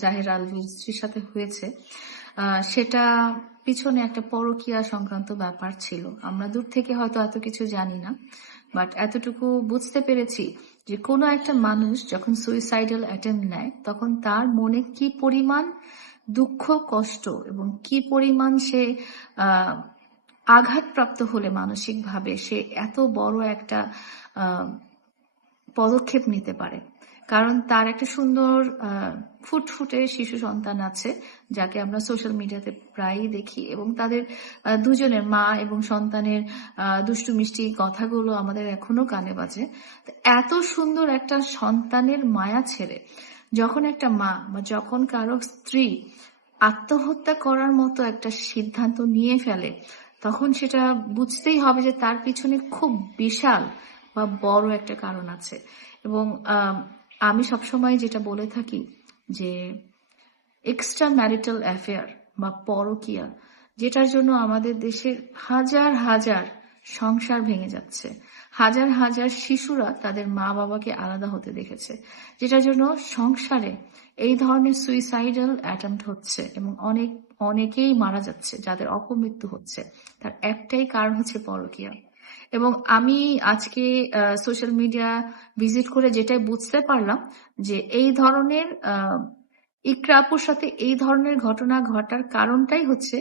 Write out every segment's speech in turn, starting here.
জাহের আলভীর স্ত্রীর সাথে হয়েছে, সেটা পিছনে একটা পরকীয়া সংক্রান্ত ব্যাপার ছিল। আমরা দূর থেকে হয়তো এত কিছু জানি না, বাট এতটুকু বুঝতে পেরেছি যে কোনো একটা মানুষ যখন সুইসাইডাল অ্যাটেম্প নেয় তখন তার মনে কি পরিমাণ দুঃখ, কষ্ট এবং কি পরিমাণ সে আঘাতপ্রাপ্ত হলে মানসিকভাবে সে এত বড় একটা পদক্ষেপ নিতে পারে। কারণ তার একটা সুন্দর ফুটফুটে শিশু সন্তান আছে, যাকে আমরা সোশ্যাল মিডিয়াতে প্রায়ই দেখি, এবং তাদের দুজনের মা এবং সন্তানের দুষ্টু মিষ্টি কথাগুলো আমাদের এখনো কানে বাজে। এত সুন্দর একটা সন্তানের মায়া ছেড়ে যখন একটা মা বা যখন কারো স্ত্রী আত্মহত্যা করার মতো একটা সিদ্ধান্ত নিয়ে ফেলে, তখন সেটা বুঝতেই হবে যে তার পিছনে খুব বিশাল বা বড় একটা কারণ আছে। এবং আমি সবসময় যেটা বলে থাকি যে এক্সট্রা ম্যারিটাল অ্যাফেয়ার বা পরকীয়া, যেটার জন্য আমাদের দেশের হাজার হাজার সংসার ভেঙে যাচ্ছে, হাজার হাজার শিশুরা তাদের মা বাবাকে আলাদা হতে দেখেছে, যেটার জন্য সংসারে এই ধরনের সুইসাইডাল অ্যাটেম্পট হচ্ছে এবং অনেকেই মারা যাচ্ছে, যাদের অপমৃত্যু হচ্ছে, তার একটাই কারণ হচ্ছে পরকীয়া। এবং আমি আজকে সোশ্যাল মিডিয়া ভিজিট করে যেটাই বুঝতে পারলাম যে এই ধরনের ইকরা আপুর সাথে এই ধরনের ঘটনা ঘটার কারণটাই হচ্ছে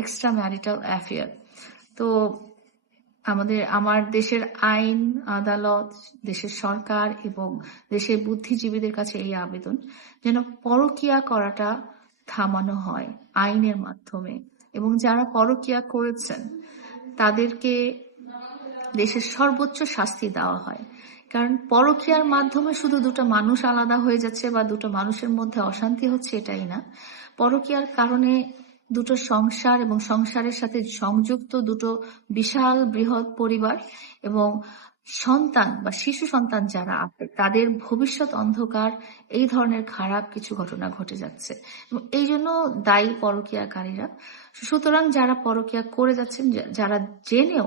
এক্সট্রা ম্যারিটাল অ্যাফেয়ার। তো আমার দেশের আইন, আদালত, দেশের সরকার এবং দেশের বুদ্ধিজীবীদের কাছে এই আবেদন যেন পরকীয়া করাটা থামানো হয় আইনের মাধ্যমে, এবং যারা পরকীয়া করেছেন তাদেরকে দেশের সর্বোচ্চ শাস্তি দেওয়া হয়। কারণ পরকীয়ার মাধ্যমে শুধু দুটো মানুষ আলাদা হয়ে যাচ্ছে বা দুটো মানুষের মধ্যে অশান্তি হচ্ছে এটাই না, পরকীয়ার কারণে দুটো সংসার এবং সংসারের সাথে সংযুক্ত দুটো বিশাল বৃহৎ পরিবার এবং সন্তান বা শিশু সন্তান যারা আছে তাদের ভবিষ্যৎ অন্ধকার, এই ধরনের খারাপ কিছু ঘটনা ঘটে যাচ্ছে এবং এই জন্য দায়ী পরকীয়াকারীরা। সুতরাং যারা পরকীয়া করে যাচ্ছেন, যারা জেনেও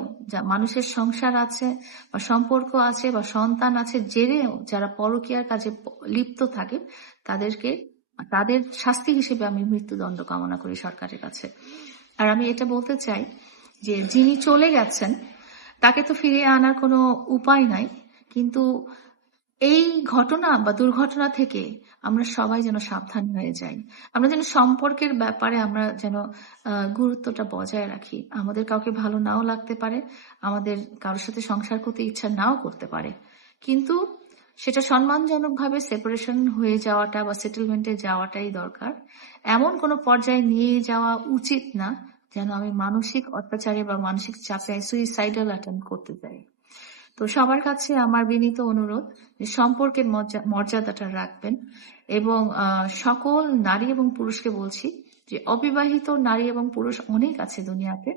মানুষের সংসার আছে বা সম্পর্ক আছে বা সন্তান আছে, জেনেও যারা পরকীয়ার কাজে লিপ্ত থাকে, তাদের শাস্তি হিসেবে আমি মৃত্যুদণ্ড কামনা করি সরকারের কাছে। আর আমি এটা বলতে চাই যে যিনি চলে গেছেন তাকে তো ফিরিয়ে আনার কোনো উপায় নাই, কিন্তু এই ঘটনা বা দুর্ঘটনা থেকে আমরা সবাই যেন সাবধান হয়ে যাই। আমরা যেন সম্পর্কের ব্যাপারে আমরা যেন গুরুত্বটা বজায় রাখি। আমাদের কাউকে ভালো নাও লাগতে পারে, আমাদের কারোর সাথে সংসার করতে ইচ্ছা নাও করতে পারে, কিন্তু সেটা সম্মানজনকভাবে সেপারেশন হয়ে যাওয়াটা বা সেটেলমেন্টে যাওয়াটাই দরকার। এমন কোনো পর্যায়ে নিয়ে যাওয়া উচিত না যেন আমি মানসিক অত্যাচারে বা মানসিক চাপে সুইসাইডাল অ্যাটেম্প করতে যাই। তো সবার কাছে আমার বিনীত অনুরোধ যে সম্পর্কের মর্যাদাটা রাখবেন, এবং সকল নারী এবং পুরুষকে বলছি যে অবিবাহিত নারী এবং পুরুষ অনেক আছে দুনিয়াতে,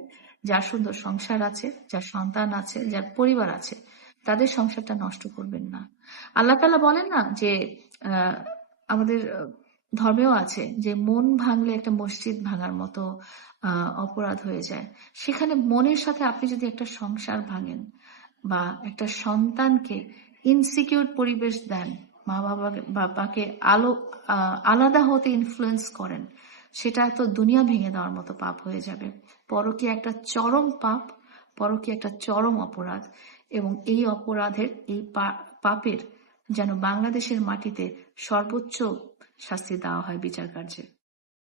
যার সুন্দর সংসার আছে, যার সন্তান আছে, যার পরিবার আছে, তাদের সংসারটা নষ্ট করবেন না। আল্লাহ তাআলা বলেন না যে আমাদের ধর্মেও আছে যে মন ভাঙলে একটা মসজিদ ভাঙার মতো অপরাধ হয়ে যায়। সেখানে মনের সাথে আপনি যদি একটা সংসার ভাঙেন বা একটা সন্তানকে ইনসিকিউর পরিবেশ দেন, মা বাবাকে আলাদা হতে ইনফ্লুয়েন্স করেন, সেটা তো দুনিয়া ভেঙে দেওয়ার মতো পাপ হয়ে যাবে। পরকীয়া একটা চরম পাপ, পরকীয়া একটা চরম অপরাধ, এবং এই অপরাধের এই পাপের যেন বাংলাদেশের মাটিতে সর্বোচ্চ শাস্তি দেওয়া হয় বিচার কার্যে।